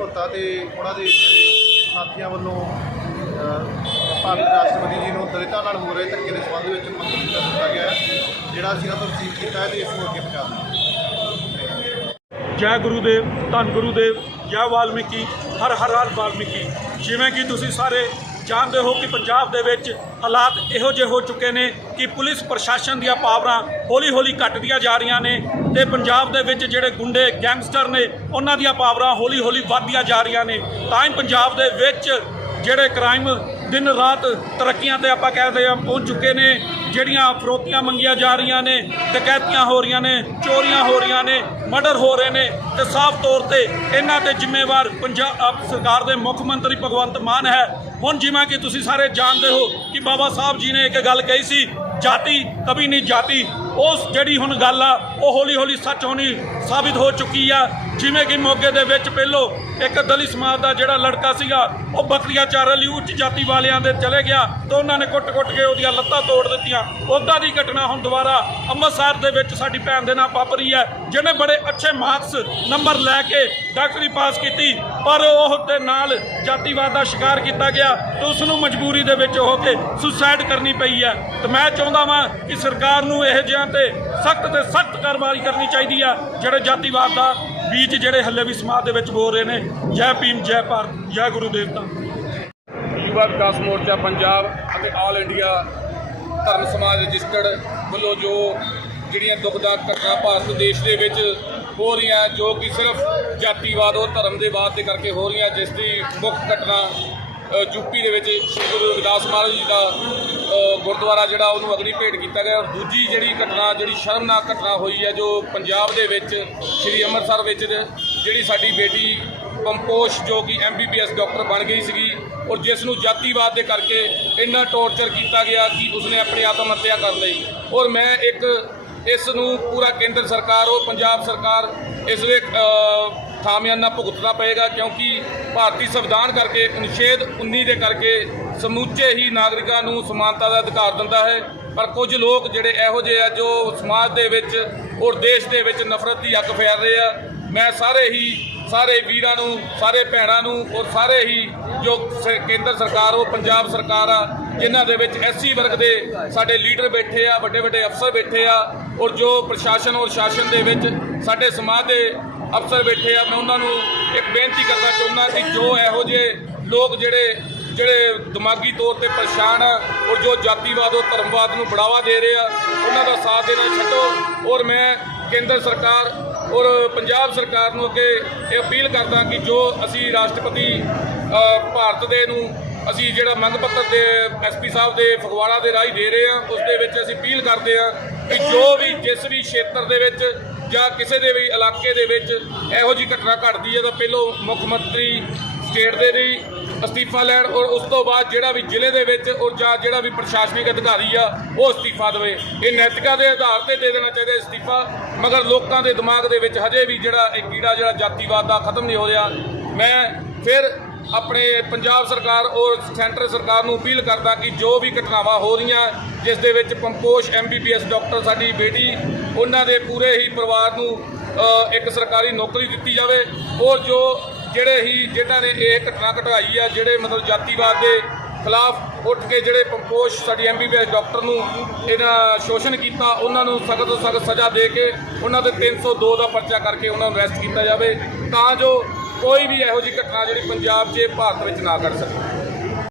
ਅਰੁਣ ਤੇ ਉਹਨਾਂ ਦੇ ਸਾਥੀਆਂ ਵੱਲੋਂ ਭਾਰਤ ਰਾਸ਼ਟਰਪਤੀ ਜੀ ਨੂੰ ਦਲਿਤਾਂ ਨਾਲ ਹੋ ਰਹੇ ਧੱਕੇ ਦੇ ਸੰਬੰਧ ਵਿੱਚ ਮੰਗ ਪੱਤਰ ਦਿੱਤਾ ਗਿਆ ਜਿਹੜਾ ਅਸੀਂ ਇਹਨਾਂ ਤੋਂ ਰਸੀਵ ਕੀਤਾ ਹੈ ਤੇ ਇਸ ਨੂੰ ਅੱਗੇ ਪਹੁੰਚਾ ਦਿੰਦੇ ਜੈ ਗੁਰੂਦੇਵ, ਧੰਨ ਗੁਰੂਦੇਵ, ਜੈ ਵਾਲਮੀਕੀ, ਹਰ ਹਰ ਹਰ ਵਾਲਮੀਕੀ। ਜਿਵੇਂ ਕਿ ਤੁਸੀਂ ਸਾਰੇ ਜਾਣਦੇ ਹੋ ਕਿ ਪੰਜਾਬ ਦੇ ਵਿੱਚ ਹਾਲਾਤ ਇਹੋ ਜਿਹੇ ਹੋ ਚੁੱਕੇ ਨੇ ਕਿ ਪੁਲਿਸ ਪ੍ਰਸ਼ਾਸਨ ਦੀਆਂ ਪਾਵਰਾਂ ਹੌਲੀ-ਹੌਲੀ ਘਟਦੀਆਂ ਜਾ ਰਹੀਆਂ ਨੇ ਤੇ ਪੰਜਾਬ ਦੇ ਵਿੱਚ ਜਿਹੜੇ ਗੁੰਡੇ, ਗੈਂਗਸਟਰ ਨੇ, ਉਹਨਾਂ ਦੀਆਂ ਪਾਵਰਾਂ ਹੌਲੀ-ਹੌਲੀ ਵੱਧਦੀਆਂ ਜਾ ਰਹੀਆਂ ਨੇ। ਤਾਂ ਹੀ ਪੰਜਾਬ ਦੇ ਵਿੱਚ ਜਿਹੜੇ ਕ੍ਰਾਈਮ ਦਿਨ ਰਾਤ ਤਰੱਕੀਆਂ ਤੇ ਆਪਾਂ ਕਹਿੰਦੇ ਆ ਪਹੁੰਚ ਚੁੱਕੇ ਨੇ। ਜਿਹੜੀਆਂ ਫਰੋਤੀਆਂ ਮੰਗੀਆਂ ਜਾ ਰਹੀਆਂ ਨੇ, ਡਕੈਤੀਆਂ ਹੋ ਰਹੀਆਂ ਨੇ, ਚੋਰੀਆਂ ਹੋ ਰਹੀਆਂ ਨੇ, ਮਰਡਰ ਹੋ ਰਹੇ ਨੇ, ਤੇ ਸਾਫ਼ ਤੌਰ ਤੇ ਇਹਨਾਂ ਤੇ ਜ਼ਿੰਮੇਵਾਰ ਪੰਜਾਬ ਸਰਕਾਰ ਦੇ ਮੁੱਖ ਮੰਤਰੀ ਭਗਵੰਤ ਮਾਨ ਹੈ। ਹੁਣ ਜਿਵੇਂ ਕਿ ਤੁਸੀਂ ਸਾਰੇ ਜਾਣਦੇ ਹੋ ਕਿ ਬਾਬਾ ਸਾਹਿਬ ਜੀ ਨੇ ਇੱਕ ਗੱਲ ਕਹੀ ਸੀ, ਜਾਤੀ ਕभी ਨਹੀਂ ਜਾਤੀ। ਉਸ ਜਿਹੜੀ ਹੁਣ ਗੱਲ ਆ, ਉਹ ਹੌਲੀ ਹੌਲੀ ਸੱਚ ਹੋਣੀ ਸਾਬਿਤ ਹੋ ਚੁੱਕੀ ਆ। ਜਿਵੇਂ ਕਿ ਮੋਗੇ ਦੇ ਵਿੱਚ ਪਹਿਲੋਂ ਇੱਕ ਦਲੀ ਸਮਾਜ ਦਾ ਜਿਹੜਾ ਲੜਕਾ ਸੀਗਾ, ਉਹ ਬੱਕਰੀਆਂ ਚਾਰਨ ਲਈ ਉੱਚ ਜਾਤੀ ਵਾਲਿਆਂ ਦੇ ਚਲੇ ਗਿਆ ਤਾਂ ਉਹਨਾਂ ਨੇ ਕੁੱਟ-ਕੁੱਟ ਕੇ ਉਹਦੀਆਂ ਲੱਤਾਂ ਤੋੜ ਦਿੱਤੀਆਂ। ਉੱਦਾਂ ਦੀ ਘਟਨਾ ਹੁਣ ਦੁਬਾਰਾ ਅੰਮ੍ਰਿਤਸਰ ਦੇ ਵਿੱਚ ਸਾਡੀ ਭੈਣ ਦੇ ਨਾਲ ਵਾਪਰੀ ਹੈ, ਜਿਹਨੇ ਬੜੇ ਅੱਛੇ ਮਾਰਕਸ ਨੰਬਰ ਲੈ ਕੇ ਡਾਕਟਰੀ ਪਾਸ ਕੀਤੀ, ਪਰ ਉਹ ਤੇ ਨਾਲ ਜਾਤੀਵਾਦ ਦਾ ਸ਼ਿਕਾਰ ਕੀਤਾ ਗਿਆ ਤੇ ਉਸ ਨੂੰ ਮਜਬੂਰੀ ਦੇ ਵਿੱਚ ਹੋ ਕੇ ਸੁਸਾਈਡ ਕਰਨੀ ਪਈ ਹੈ। ਤੇ ਮੈਂ ਚਾਹੁੰਦਾ ਵਾਂ ਕਿ ਸਰਕਾਰ ਨੂੰ ਇਹ ਜਿਹਾਂ ਤੇ ਸਖਤ ਤੇ ਸਖਤ ਕਾਰਵਾਈ ਕਰਨੀ ਚਾਹੀਦੀ ਆ ਜਿਹੜੇ ਜਾਤੀਵਾਦ ਦਾ ਬੀਜ ਜਿਹੜੇ ਹੱਲੇ ਵੀ ਸਮਾਜ ਦੇ ਵਿੱਚ ਬੋਲ ਰਹੇ ਨੇ ਜੈ ਭੀਮ ਜੈ ਭਾਰਤ ਜੈ ਗੁਰੂ ਦੇਵਤਾ। ਯੁਵਾ ਵਿਕਾਸ ਮੋਰਚਾ ਪੰਜਾਬ ਅਤੇ ਆਲ ਇੰਡੀਆ ਧਰਮ ਸਮਾਜ ਰਜਿਸਟਰਡ ਵੱਲੋਂ ਜੋ ਜਿਹੜੀਆਂ ਦੁਖਦਾਇਕ ਘਟਨਾ ਭਾਰਤ ਦੇਸ਼ ਦੇ ਵਿੱਚ ਹੋ ਰਹੀਆਂ ਜੋ ਕਿ ਸਿਰਫ ਜਾਤੀਵਾਦ ਔਰ ਧਰਮ ਦੇ ਬਾਤ ਦੇ ਕਰਕੇ ਹੋ ਰਹੀਆਂ ਜਿਸ ਦੀ ਮੁੱਖ ਘਟਨਾ ਅ, ਯੂਪੀ ਦੇ ਵਿੱਚ ਸ੍ਰੀ ਗੁਰੂ ਰਵਿਦਾਸ ਮਹਾਰਾਜ ਜੀ ਦਾ ਗੁਰਦੁਆਰਾ ਜਿਹੜਾ ਉਹਨੂੰ ਅਗਨੀ ਭੇਟ ਕੀਤਾ ਗਿਆ। ਔਰ ਦੂਜੀ ਜਿਹੜੀ ਘਟਨਾ ਜਿਹੜੀ ਸ਼ਰਮਨਾਕ ਘਟਨਾ ਹੋਈ ਹੈ ਜੋ ਪੰਜਾਬ ਦੇ ਵਿੱਚ ਸ੍ਰੀ ਅੰਮ੍ਰਿਤਸਰ ਵਿੱਚ ਜਿਹੜੀ ਸਾਡੀ ਬੇਟੀ ਕੰਪੋਸ਼ ਜੋ ਕਿ ਐਮਬੀਬੀਐਸ ਡਾਕਟਰ ਬਣ ਗਈ ਸੀਗੀ ਔਰ ਜਿਸ ਨੂੰ ਜਾਤੀਵਾਦ ਦੇ ਕਰਕੇ ਇੰਨਾ ਟੌਰਚਰ ਕੀਤਾ ਗਿਆ ਕਿ ਉਸਨੇ ਆਪਣੀ ਆਤਮ ਹੱਤਿਆ ਕਰ ਲਈ। ਔਰ ਮੈਂ ਇੱਕ ਇਸ ਨੂੰ ਪੂਰਾ ਕੇਂਦਰ ਸਰਕਾਰ ਔਰ ਪੰਜਾਬ ਸਰਕਾਰ ਇਸ ਦੇ ਅ, ਖਾਮਿਆਨਾ ਭੁਗਤਣਾ ਪਏਗਾ ਕਿਉਂਕਿ ਭਾਰਤੀ ਸੰਵਿਧਾਨ ਕਰਕੇ ਅਨੁਛੇਦ 19 ਦੇ ਕਰਕੇ ਸਮੁੱਚੇ ਹੀ ਨਾਗਰਿਕਾਂ ਨੂੰ ਸਮਾਨਤਾ ਦਾ ਅਧਿਕਾਰ ਦਿੰਦਾ ਹੈ। ਪਰ ਕੁਝ ਲੋਕ ਜਿਹੜੇ ਇਹੋ ਜਿਹੇ ਆ, ਜੋ ਸਮਾਜ ਦੇ ਵਿੱਚ ਔਰ ਦੇਸ਼ ਦੇ ਵਿੱਚ ਨਫ਼ਰਤ ਦੀ ਅੱਗ ਫੈਲ ਰਹੇ ਆ, ਮੈਂ ਸਾਰੇ ਹੀ ਸਾਰੇ ਵੀਰਾਂ ਨੂੰ, ਸਾਰੇ ਭੈਣਾਂ ਨੂੰ ਔਰ ਸਾਰੇ ਹੀ ਜੋ ਕੇਂਦਰ ਸਰਕਾਰ, ਉਹ ਪੰਜਾਬ ਸਰਕਾਰ ਆ, ਜਿਨ੍ਹਾਂ ਦੇ ਵਿੱਚ ਐਸਸੀ ਵਰਗ ਦੇ ਸਾਡੇ ਲੀਡਰ ਬੈਠੇ ਆ, ਵੱਡੇ ਵੱਡੇ ਅਫਸਰ ਬੈਠੇ ਆ, ਔਰ ਜੋ ਪ੍ਰਸ਼ਾਸਨ ਔਰ ਸ਼ਾਸਨ ਦੇ ਵਿੱਚ ਸਾਡੇ ਸਮਾਜ ਦੇ ਅਫਸਰ ਬੈਠੇ ਆ, ਮੈਂ ਉਹਨਾਂ ਨੂੰ ਇੱਕ ਬੇਨਤੀ ਕਰਨਾ ਚਾਹੁੰਦਾ ਕਿ ਜੋ ਇਹੋ ਜਿਹੇ ਲੋਕ ਜਿਹੜੇ ਜਿਹੜੇ ਦਿਮਾਗੀ ਤੌਰ ਤੇ ਪਰੇਸ਼ਾਨ ਆ ਔਰ ਜੋ ਜਾਤੀਵਾਦ ਔਰ ਧਰਮਵਾਦ ਨੂੰ ਬੜਾਵਾ ਦੇ ਰਹੇ ਆ, ਉਹਨਾਂ ਦਾ ਸਾਥ ਦੇਣਾ ਛੱਡੋ। ਔਰ ਮੈਂ ਕੇਂਦਰ ਸਰਕਾਰ ਔਰ ਪੰਜਾਬ ਸਰਕਾਰ ਨੂੰ ਅੱਗੇ ਇਹ ਅਪੀਲ ਕਰਦਾ ਕਿ ਜੋ ਅਸੀਂ ਰਾਸ਼ਟਰਪਤੀ ਭਾਰਤ ਦੇ ਨੂੰ ਅਸੀਂ ਜਿਹੜਾ ਮੰਗ ਪੱਤਰ ਦੇ ਐਸਪੀ ਸਾਹਿਬ ਦੇ ਫਗਵਾੜਾ ਦੇ ਰਾਹੀਂ ਦੇ ਰਹੇ ਹਾਂ ਉਸ ਦੇ ਵਿੱਚ ਅਸੀਂ ਅਪੀਲ ਕਰਦੇ ਹਾਂ ਕਿ ਜੋ ਵੀ ਜਿਸ ਵੀ ਖੇਤਰ ਦੇ ਵਿੱਚ ਜਾਂ ਕਿਸੇ ਦੇ ਵੀ ਇਲਾਕੇ ਦੇ ਵਿੱਚ ਇਹੋ ਜਿਹੀ ਘਟਨਾ ਘਟਦੀ ਹੈ ਤਾਂ ਪਹਿਲੋਂ ਮੁੱਖ ਮੰਤਰੀ ਸਟੇਟ ਦੇ ਲਈ ਅਸਤੀਫਾ ਲੈਣ ਔਰ ਉਸ ਤੋਂ ਬਾਅਦ ਜਿਹੜਾ ਵੀ ਜ਼ਿਲ੍ਹੇ ਦੇ ਵਿੱਚ ਔਰ ਜਾਂ ਜਿਹੜਾ ਵੀ ਪ੍ਰਸ਼ਾਸਨਿਕ ਅਧਿਕਾਰੀ ਆ, ਉਹ ਅਸਤੀਫਾ ਦੇਵੇ। ਇਹ ਨੈਤਿਕਾ ਦੇ ਆਧਾਰ ਤੇ ਦੇ ਦੇਣਾ ਚਾਹੀਦਾ ਅਸਤੀਫਾ। ਮਗਰ ਲੋਕਾਂ ਦੇ ਦਿਮਾਗ ਦੇ ਵਿੱਚ ਹਜੇ ਵੀ ਜਿਹੜਾ ਇਹ ਕੀੜਾ, ਜਿਹੜਾ ਜਾਤੀਵਾਦ ਦਾ ਖਤਮ ਨਹੀਂ ਹੋ ਰਿਹਾ। ਮੈਂ ਫਿਰ ਆਪਣੇ ਪੰਜਾਬ ਸਰਕਾਰ ਔਰ ਸੈਂਟਰ ਸਰਕਾਰ ਨੂੰ ਅਪੀਲ ਕਰਦਾ ਕਿ ਜੋ ਵੀ ਘਟਨਾਵਾਂ ਹੋ ਰਹੀਆਂ, ਜਿਸ ਦੇ ਵਿੱਚ ਪੰਪੋਸ਼ ਐਮਬੀਬੀਐਸ ਡਾਕਟਰ ਸਾਡੀ ਬੇਟੀ, ਉਹਨਾਂ ਦੇ ਪੂਰੇ ਹੀ ਪਰਿਵਾਰ ਨੂੰ ਇੱਕ ਸਰਕਾਰੀ ਨੌਕਰੀ ਦਿੱਤੀ ਜਾਵੇ। ਔਰ ਜੋ ਜਿਹੜੇ ਹੀ ਜਿਨ੍ਹਾਂ ਨੇ ਇਹ ਘਟਨਾ ਘਟਾਈ ਆ, ਜਿਹੜੇ ਮਤਲਬ ਜਾਤੀਵਾਦ ਦੇ ਖਿਲਾਫ ਉੱਠ ਕੇ ਜਿਹੜੇ ਪੰਪੋਸ਼ ਸਾਡੀ ਐਮਬੀਬੀਐਸ ਡਾਕਟਰ ਨੂੰ ਇਹਨਾਂ ਸ਼ੋਸ਼ਣ ਕੀਤਾ, ਉਹਨਾਂ ਨੂੰ ਸਖਤ ਤੋਂ ਸਖਤ ਸਜ਼ਾ ਦੇ ਕੇ ਉਹਨਾਂ ਦੇ 302 ਦਾ ਪਰਚਾ ਕਰਕੇ ਉਹਨਾਂ ਨੂੰ ਅਰੈਸਟ ਕੀਤਾ ਜਾਵੇ, ਤਾਂ ਜੋ ਕੋਈ ਵੀ ਇਹੋ ਜਿਹੀ ਘਟਨਾ ਜਿਹੜੀ ਪੰਜਾਬ 'ਚ ਭਾਰਤ ਵਿੱਚ ਨਾ ਕਰ ਸਕੇ।